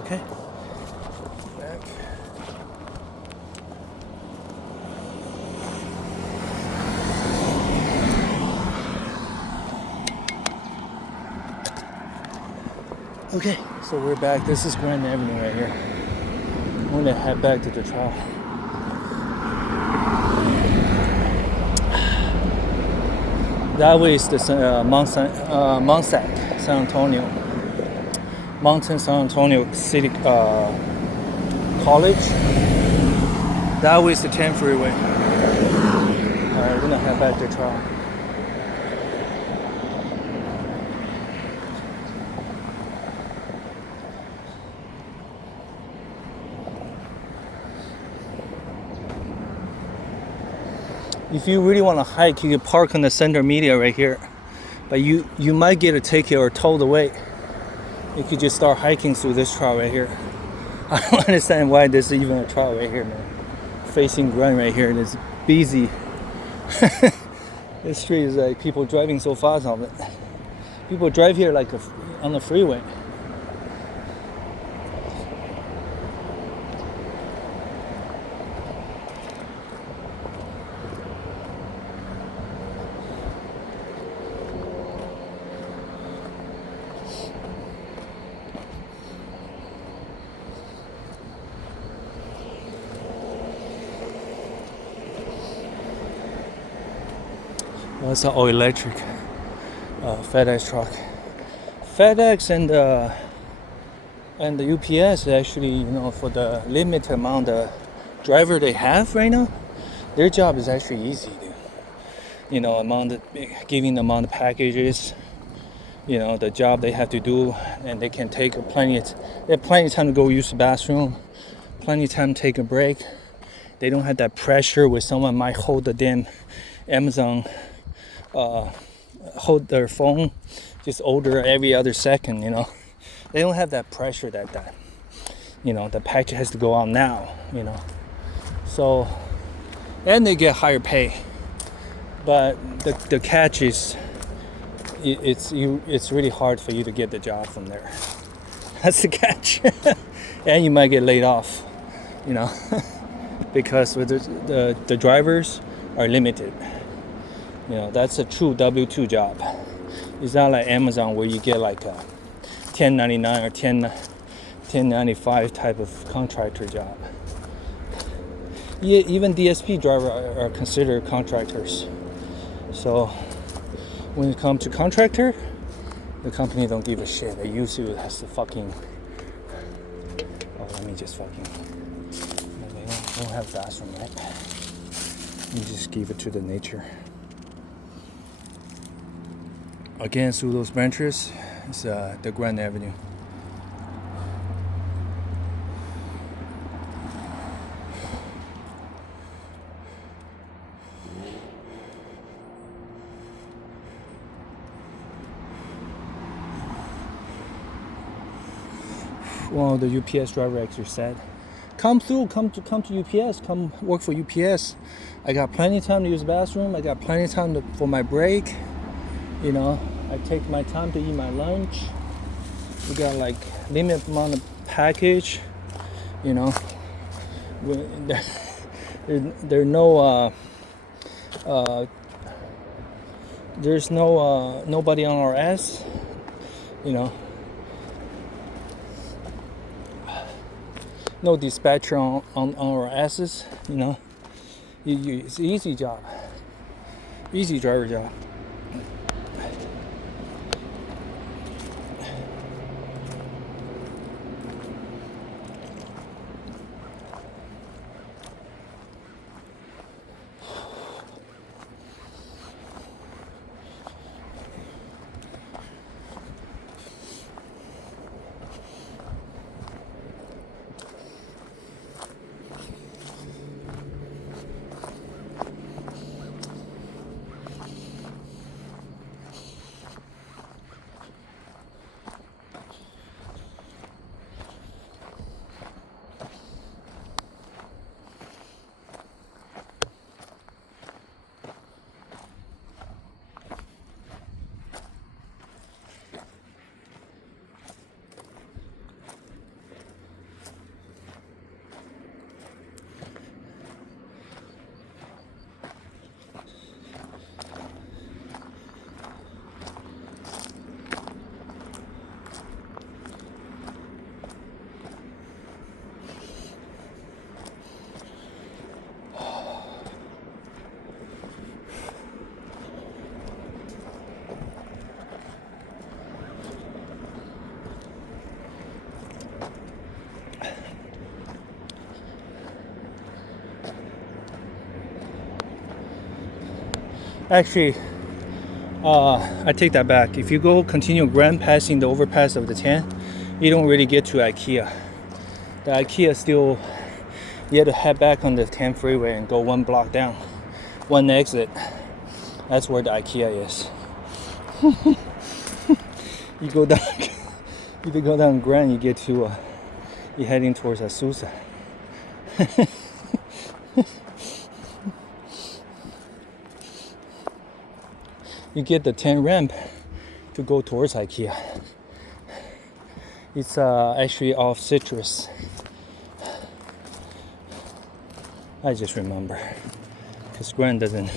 Okay. Back. Okay, so we're back. This is Grand Avenue right here. I'm gonna head back to the trial. That way is the Monsac, San Antonio. Mountain San Antonio City College. That way is the 10 freeway. Alright, we're gonna head back to the trial. If you really want to hike, you can park on the center media right here. But you might get a ticket or towed away. You could just start hiking through this trail right here. I don't understand why there's even a trail right here, man. Facing Grand right here, and it's busy. This street is like people driving so fast on it. People drive here like on the freeway. Well, it's an all-electric FedEx truck. FedEx and the UPS actually, for the limited amount of driver they have right now, their job is actually easy, dude. Giving the amount of packages, the job they have to do, and they can take they have plenty of time to go use the bathroom, plenty of time to take a break. They don't have that pressure where someone might hold the damn Amazon, hold their phone, just order every other second, They don't have that pressure that the package has to go out now, So, and they get higher pay. But the catch is, it's really hard for you to get the job from there. That's the catch. And you might get laid off, because with the drivers are limited. That's a true W-2 job. It's not like Amazon where you get like a 1099 or 1095 type of contractor job. Yeah, even DSP drivers are considered contractors. So when it comes to contractor, the company don't give a shit. They usually has to fucking. Oh, let me just fucking. They don't have bathroom, right? You just give it to the nature. Again, through those benches, it's the Grand Avenue. Well, the UPS driver actually said, come to UPS, come work for UPS. I got plenty of time to use the bathroom. I got plenty of time for my break. I take my time to eat my lunch. We got like limited amount of package. There's no nobody on our ass. No dispatcher on our asses. It's an easy job, easy driver job. Actually, I take that back. If you go continue Grand passing the overpass of the 10, you don't really get to IKEA. The IKEA still, you have to head back on the 10 freeway and go 1 block down, 1 exit. That's where the IKEA is. You go down, you go down Grand, you get to, you're heading towards Azusa. You get the 10 ramp to go towards IKEA. It's actually off Citrus. I just remember, because Grand doesn't.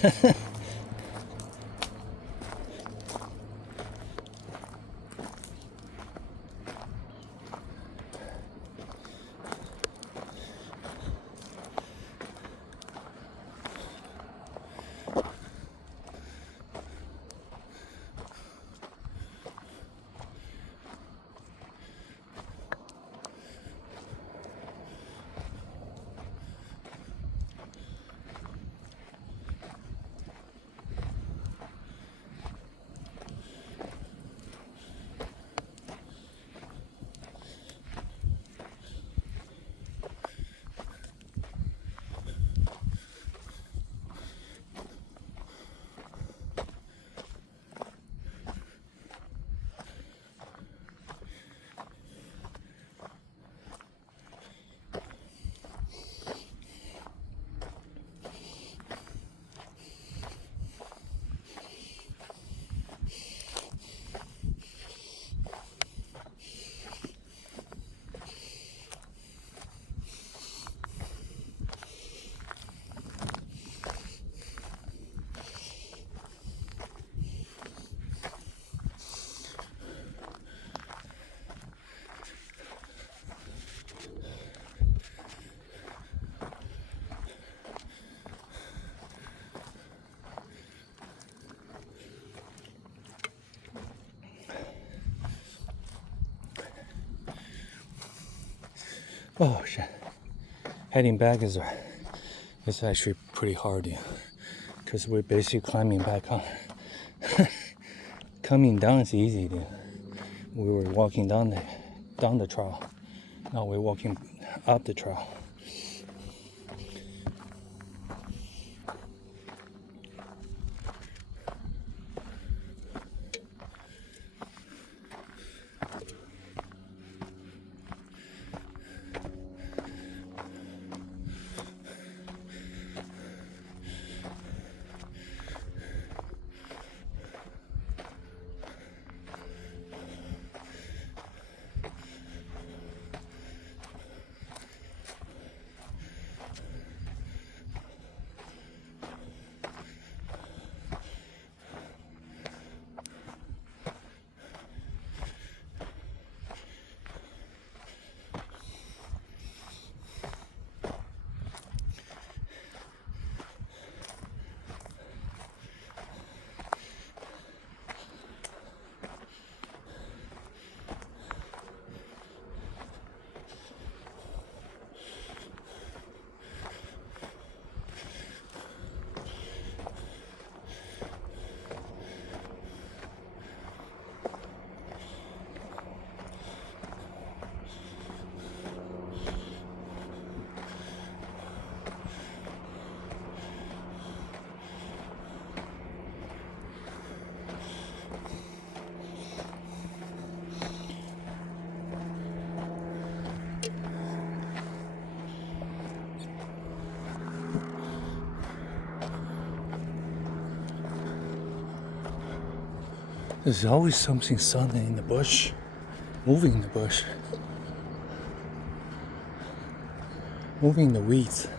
Oh shit. Heading back is actually pretty hard, because we're basically climbing back on. Coming down is easy, dude. We were walking down the trail. Now we're walking up the trail. There's always something sudden in the bush, moving in the bush, moving the weeds.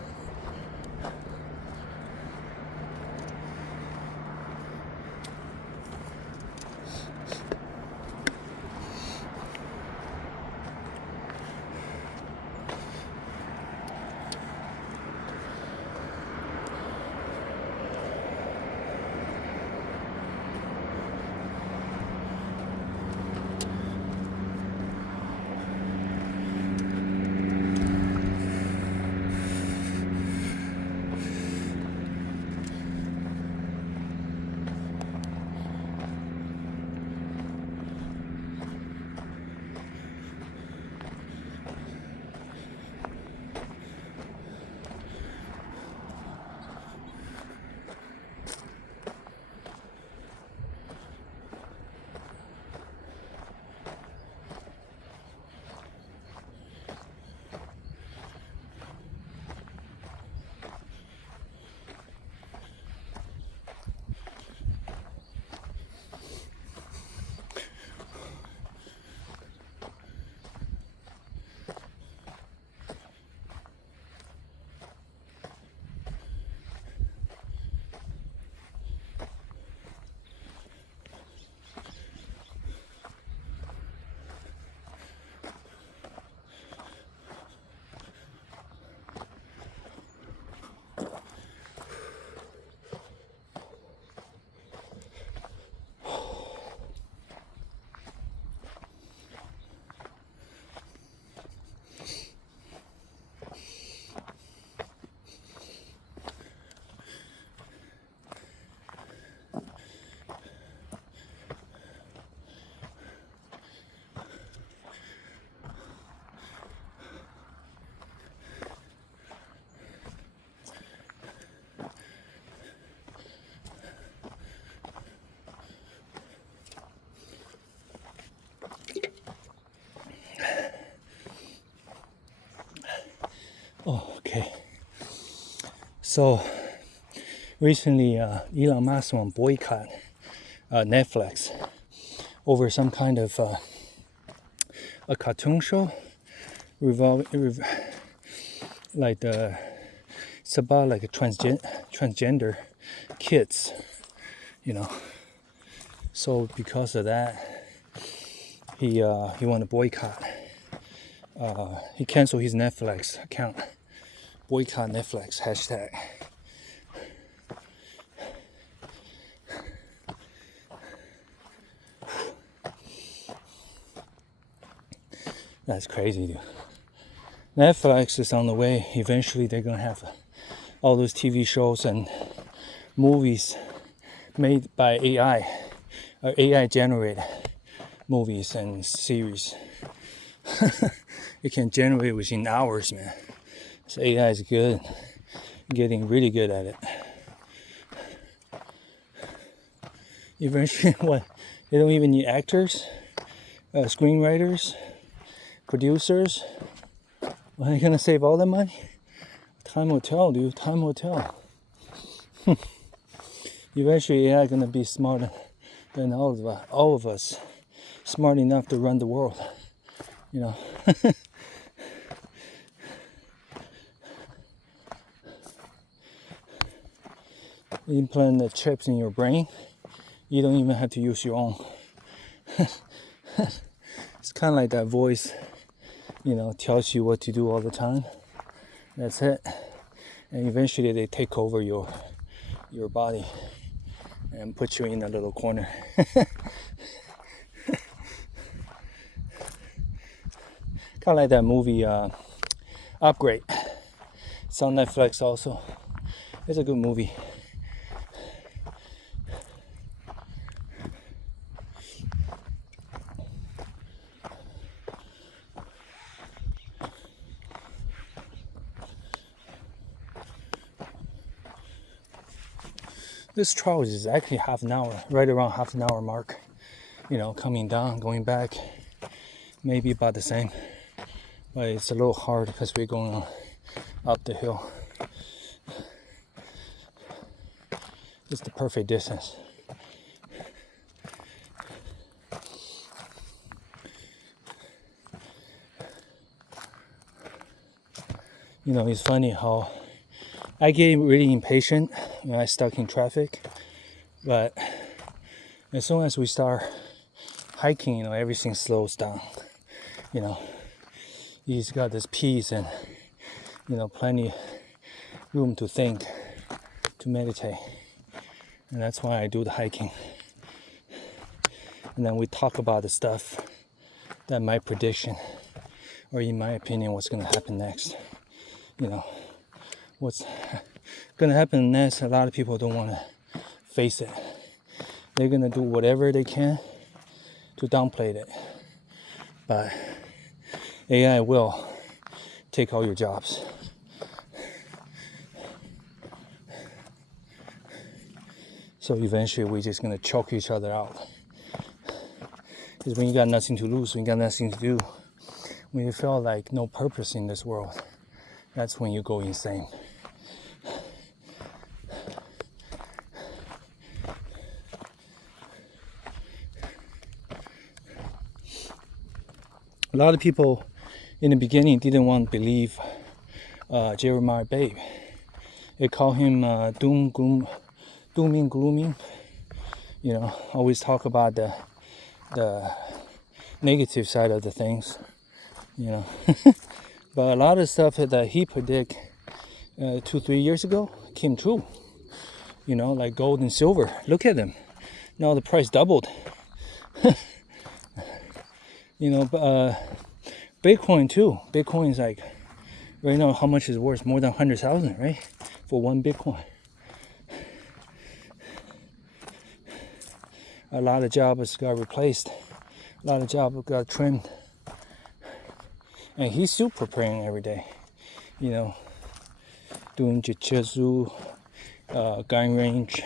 So recently, Elon Musk won't boycott Netflix over some kind of a cartoon show like it's about like a transgender kids, you know. So because of that, he want to boycott. He canceled his Netflix account. Boycott Netflix hashtag. That's crazy, dude. Netflix is on the way. Eventually, they're gonna have all those TV shows and movies made by AI, or AI generated movies and series. It can generate within hours, man. So AI is good, getting really good at it. Eventually, what? They don't even need actors, screenwriters, producers. Are they gonna save all the money? Time will tell, dude. Time will tell. Eventually, AI gonna be smarter than all of us. Smart enough to run the world. You know. Implant the chips in your brain. You don't even have to use your own. It's kind of like that voice, you know, tells you what to do all the time. That's it. And eventually they take over your body and put you in a little corner. Kind of like that movie Upgrade. It's on Netflix also. It's a good movie. This trial is actually half an hour, right around half an hour mark. You know, coming down, going back, maybe about the same. But it's a little hard because we're going up the hill. It's the perfect distance. You know, it's funny how I get really impatient when I stuck in traffic, but as soon as we start hiking, you know, everything slows down. You know, he's got this peace and, you know, plenty room to think, to meditate, and that's why I do the hiking. And then we talk about the stuff that my prediction, or in my opinion, what's going to happen next. You know, what's going to happen next, a lot of people don't want to face it. They're going to do whatever they can to downplay it. But AI will take all your jobs. So eventually we're just going to choke each other out. Because when you got nothing to lose, when you got nothing to do, when you feel like no purpose in this world, that's when you go insane. A lot of people in the beginning didn't want to believe Jeremiah Babe. They call him dooming, glooming. You know, always talk about the negative side of the things. You know, but a lot of stuff that he predict 2-3 years ago came true. You know, like gold and silver. Look at them. Now the price doubled. You know, Bitcoin too. Bitcoin is like, right now, how much is it worth? More than 100,000, right? For one Bitcoin. A lot of jobs got replaced. A lot of jobs got trimmed. And he's still preparing every day. You know, doing jiu-jitsu, gun range,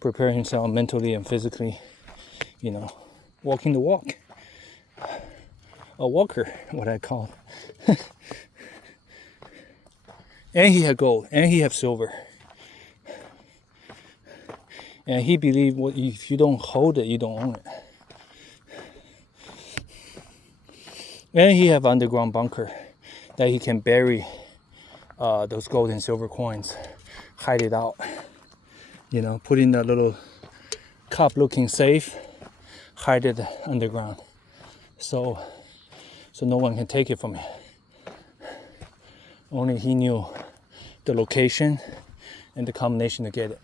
preparing himself mentally and physically. You know, walking the walk. A walker, what I call. And he had gold, and he had silver. And he believed if you don't hold it, you don't own it. And he have underground bunker that he can bury those gold and silver coins, hide it out. You know, put in a little cup-looking safe, hide it underground, so no one can take it from me. Only he knew the location and the combination to get it.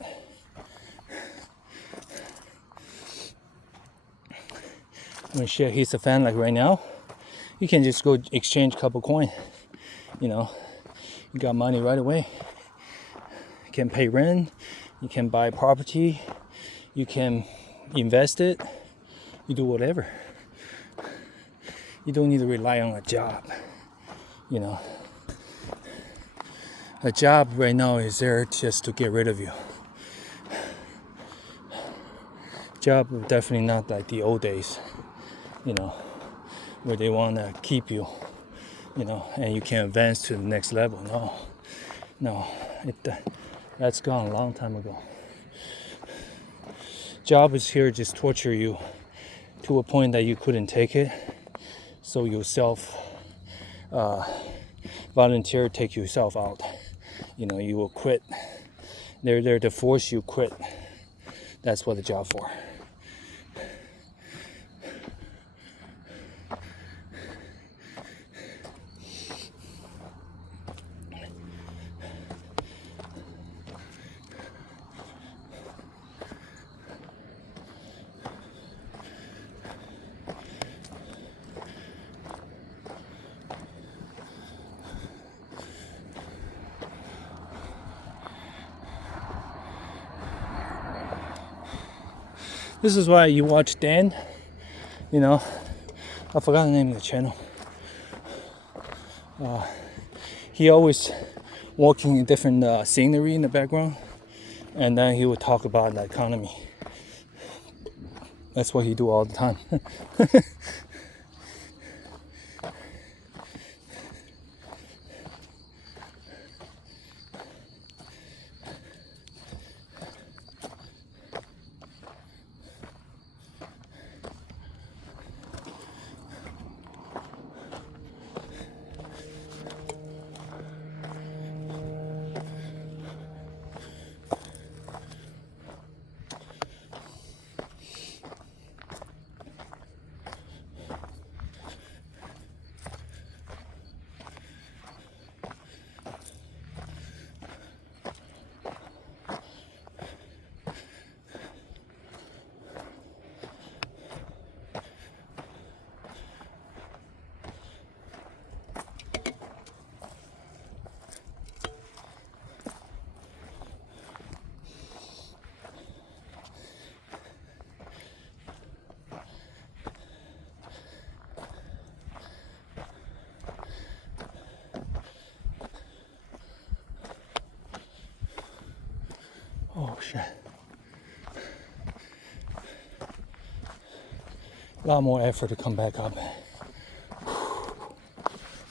When shit hits a fan like right now, you can just go exchange a couple coin. You know, you got money right away. You can pay rent, you can buy property, you can invest it, you do whatever. You don't need to rely on a job, you know. A job right now is there just to get rid of you. Job definitely not like the old days, you know, where they want to keep you, you know, and you can advance to the next level. No, that's gone a long time ago. Job is here just torture you to a point that you couldn't take it, so you volunteer take yourself out. You know, you will quit. They're there to force you quit. That's what the job for. This is why you watch Dan, you know, I forgot the name of the channel. He always walking in different scenery in the background, and then he would talk about the economy. That's what he do all the time. Oh shit. A lot more effort to come back up.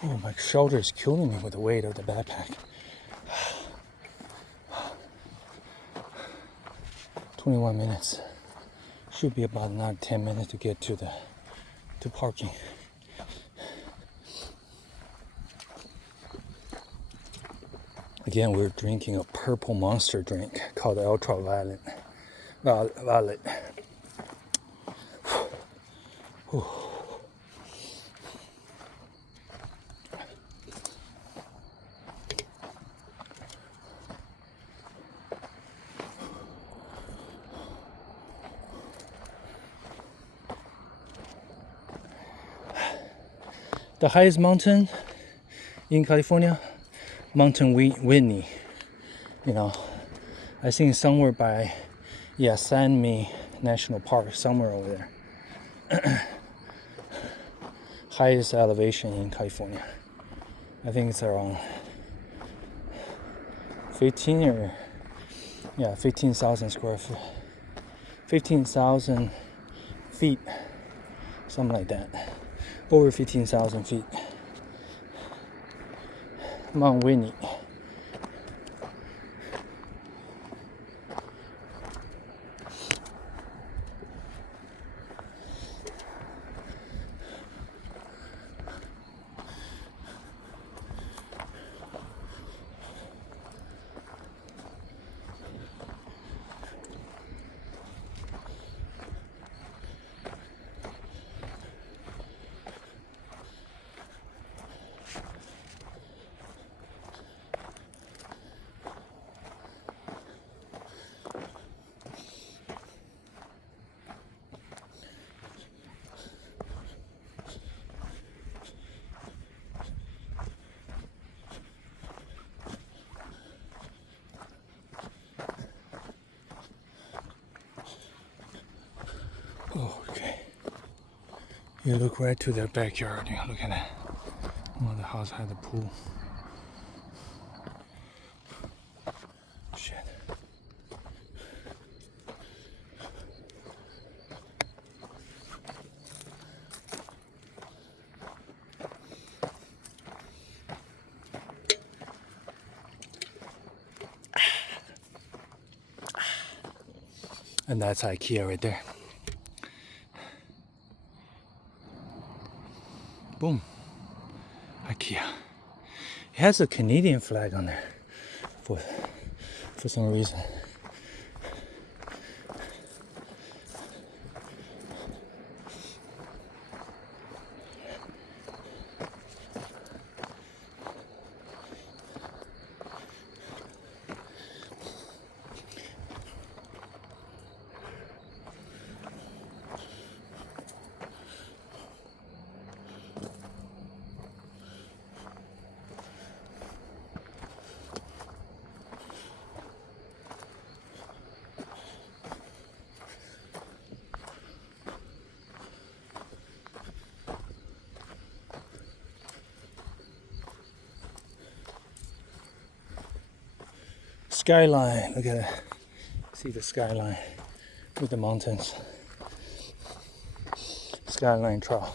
Oh, my shoulder is killing me with the weight of the backpack. 21 minutes. Should be about another 10 minutes to get to parking. Again, we're drinking a purple monster drink called Ultraviolet. Violet. The highest mountain in California, Mountain Whitney. You know, I think somewhere by Yosemite National Park, somewhere over there. Highest elevation in California. I think it's around 15,000 square feet. 15,000 feet, something like that. Over 15,000 feet. Mount Whitney. You look right to their backyard. You look at that. Oh, the house had a pool. Shit. And that's IKEA right there. Boom. IKEA. It has a Canadian flag on there for some reason. Skyline, look at that. See the skyline with the mountains. Skyline trail.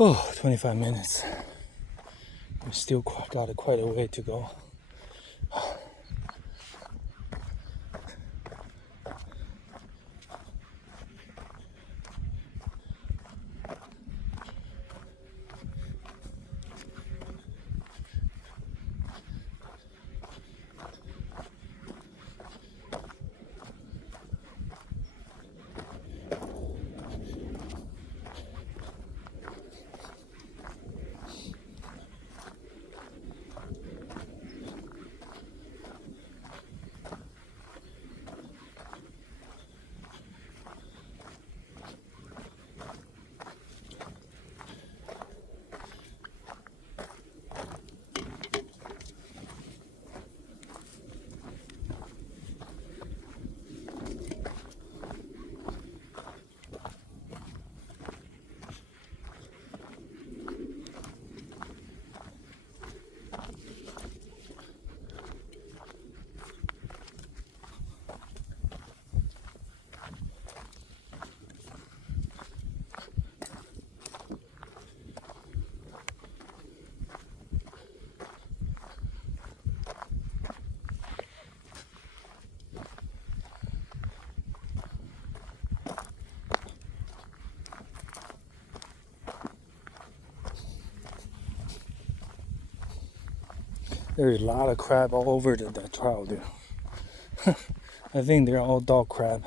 Oh, 25 minutes. We still got quite a way to go. There's a lot of crab all over that trail, dude. I think they're all dog crab.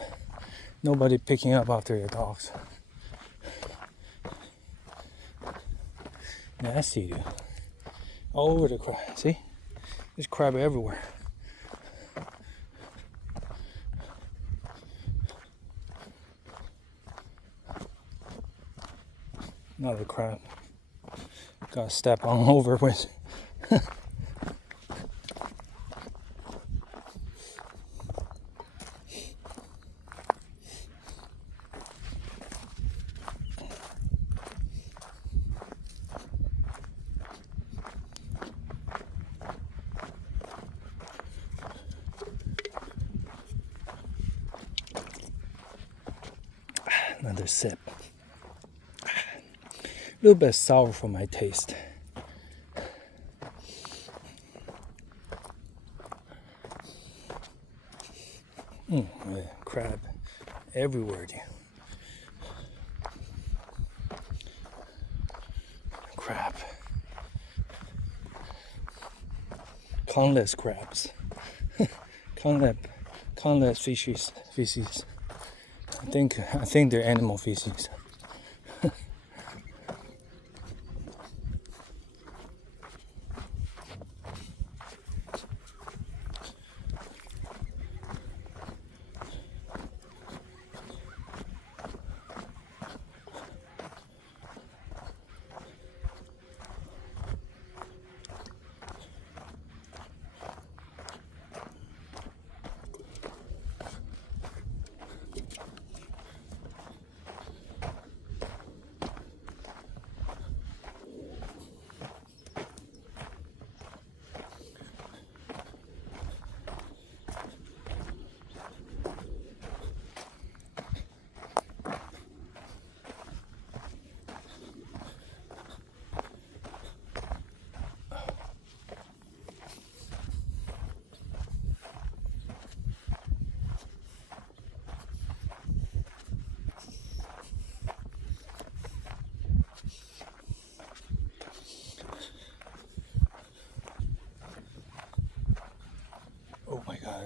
Nobody picking up after their dogs. Nasty, dude. All over the crab. See? There's crab everywhere. Another crab. Gotta step on over with. Another sip. A little bit sour for my taste. Crab everywhere, dude. Crab. Countless crabs. countless species. I think they're animal feces.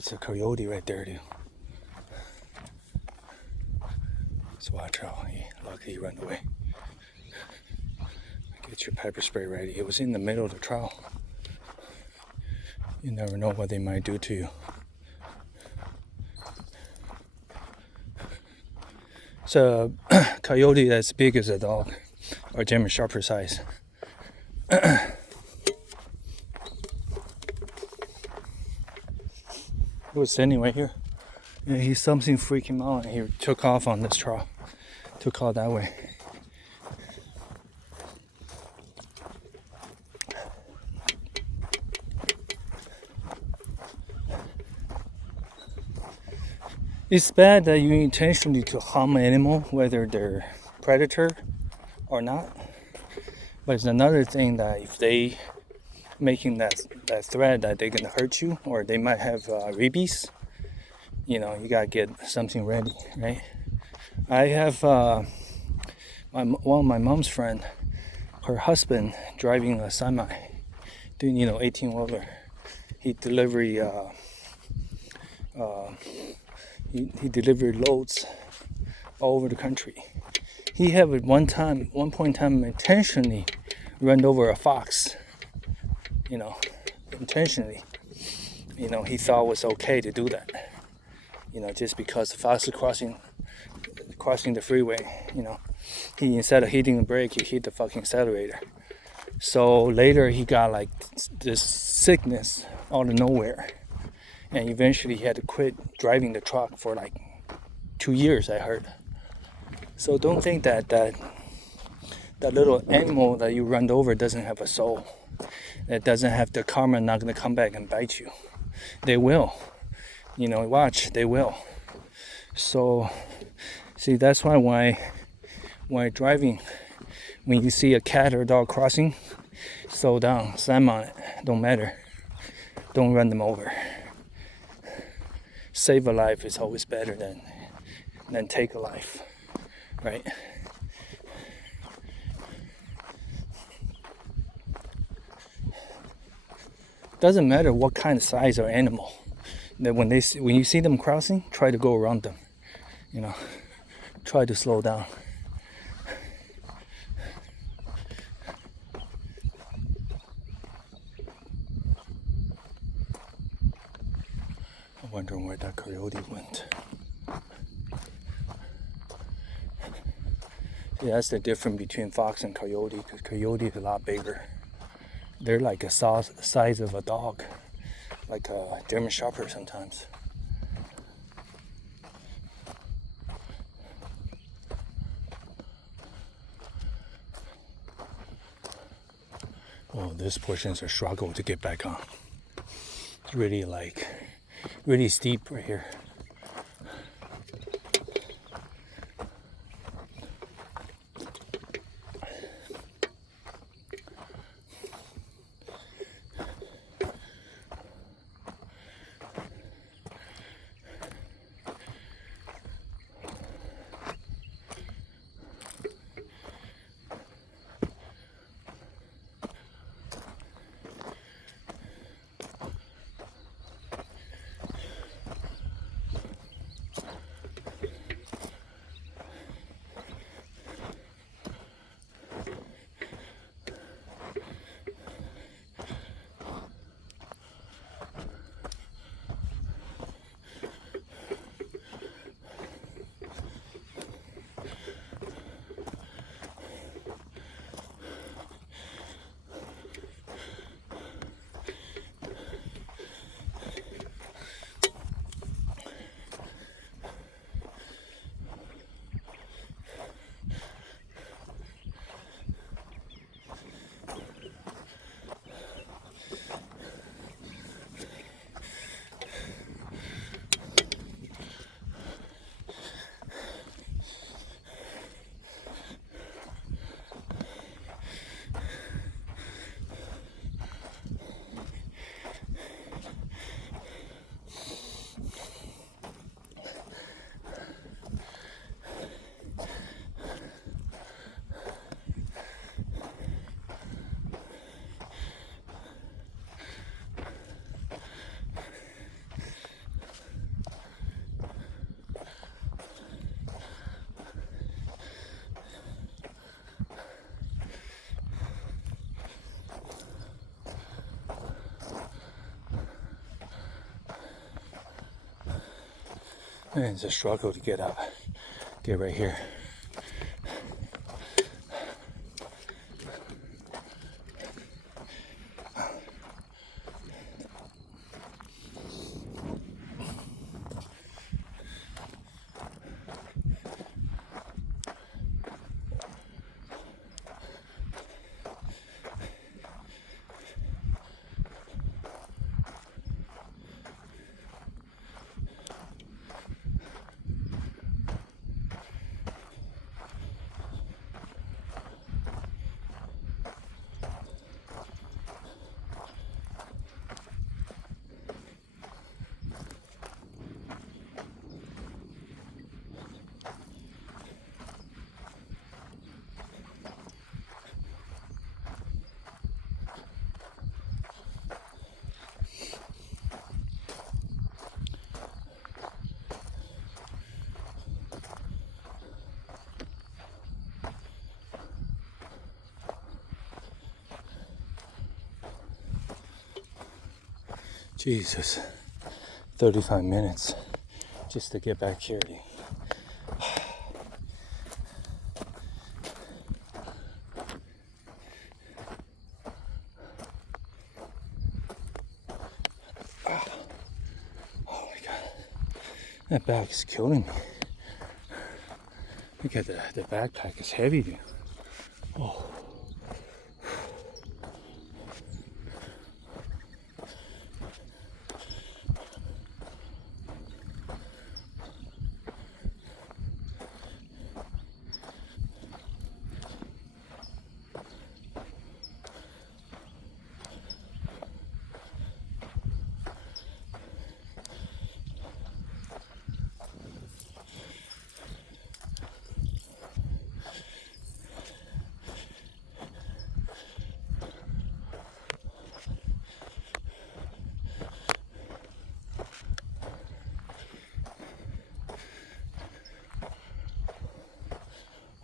That's a coyote right there, dude. So watch out. Lucky he ran away. Get your pepper spray ready. It was in the middle of the trail. You never know what they might do to you. It's a coyote that's big as a dog, or German Shepherd size. He was standing right here. Yeah, he's something freaking out, and he took off on this trail. Took off that way. It's bad that you intentionally to harm an animal, whether they're predator or not. But it's another thing that if they making that threat that they're gonna hurt you or they might have rabies, you know, you gotta get something ready, right? I have one of my mom's friend, her husband driving a semi, doing 18-wheeler. He delivered loads all over the country. He had at one point in time intentionally run over a fox. Intentionally. He thought it was okay to do that. Just because the fox is crossing the freeway. He, instead of hitting the brake, he hit the fucking accelerator. So later he got like this sickness out of nowhere. And eventually he had to quit driving the truck for like 2 years, I heard. So don't think that little animal that you run over doesn't have a soul. That doesn't have the karma, not going to come back and bite you. They will. Watch, they will. So, see, that's why driving, when you see a cat or a dog crossing, slow down, slam on it. Don't matter. Don't run them over. Save a life is always better than take a life, right? Doesn't matter what kind of size or animal. That when you see them crossing, try to go around them. Try to slow down. I'm wondering where that coyote went. See, that's the difference between fox and coyote, because coyote is a lot bigger. They're like a size of a dog, like a German Shepherd sometimes. Oh, this portion's a struggle to get back on. It's really steep right here. And it's a struggle to get up. Get right here. Jesus, 35 minutes just to get back here. Oh my God, that bag is killing me. Look at the backpack is heavy, dude. Oh.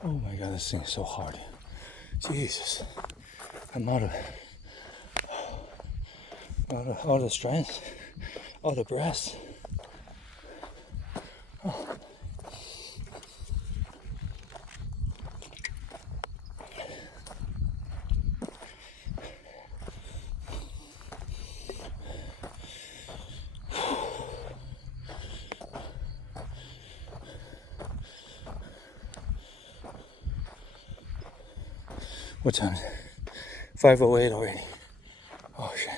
Oh my God, this thing is so hard. Jesus, I'm out of all the strength, all the breath. Oh. What time is it? 5:08 already. Oh shit.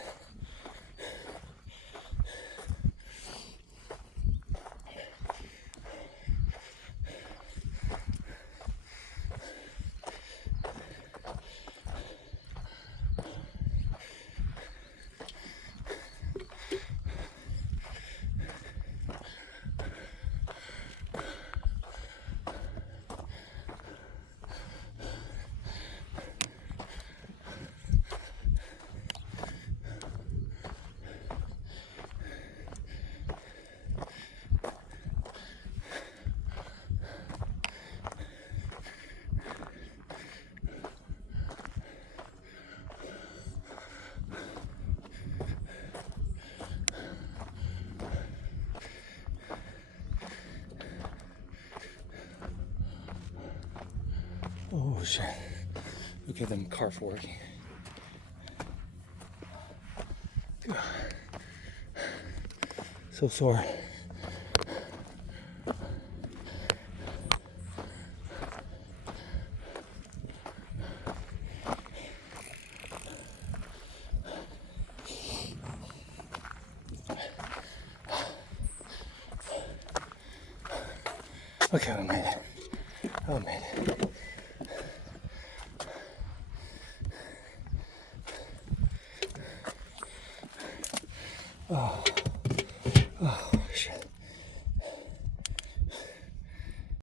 Oh shit. Look at them carf working. So sore. Okay, I made it. I made it. Oh.